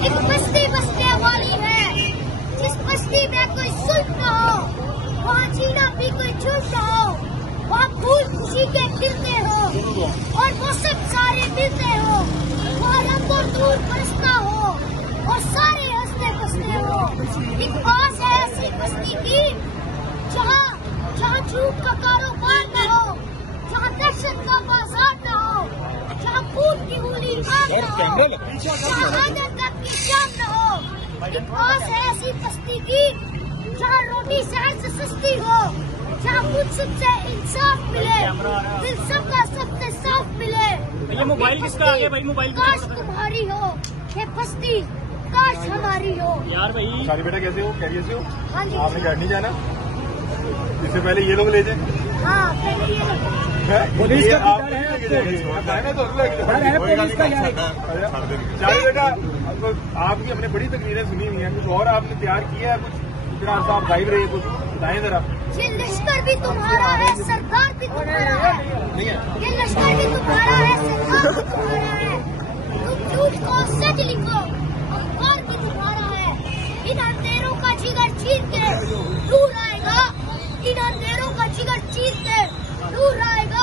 एक बस्ती बसने वाली है, जिस बस्ती में कोई सुन न हो, वहाँ जीना भी कोई छूट न हो, वहाँ फूल खुशी के खिलते हो और वो सब सारे मिलते हो, वहाँ रंग और दूर बरसता हो और सारे हंसते बसते हो। एक आस है ऐसी बस्ती की जहाँ झूठ का कारोबार न हो, जहाँ दहशत का बाजार न हो, जहाँ खून की होली आग न हो, जहाँ आदत की शाम न हो। एक आस है ऐसी बस्ती की जहाँ रोटी शहर से सस्ती हो, जहाँ खुद सबसे इंसाफ मिले, दिल सबका सबसे साफ मिले। ये मोबाइल किसका आ गया भाई? मोबाइल काश तुम्हारी हो ये बस्ती, काश हमारी हो। यार भाई सारी बेटा कैसे हो? कैरियर से हो? हाँ जी। आपने घर नहीं जाना? इससे पहले ये लोग ले जाए। हाँ पहले ये पुलिस का आप डर है नहीं आपको? ले जाएंगे तो डर है पुलिस का यार? चलिए बेटा, आपकी हमने बड़ी तकरीरें सुनी हुई हैं, कुछ और आपने तैयार किया है? कुछ फिर आप गाइब रही है, कुछ बताएं जरा। ये लश्कर भी तुम्हारा है, सरकार भी तुम्हारा है। ये लश्कर भी तुम्हारा है, सरकार भी तुम्हारा है। तुम झूठ को सच लिखो, अखबार भी तुम्हारा है। इन अंधेरों का जिगर चीर के दूर आएगा, इन अंधेरों का जिगर चीर के दूर आएगा।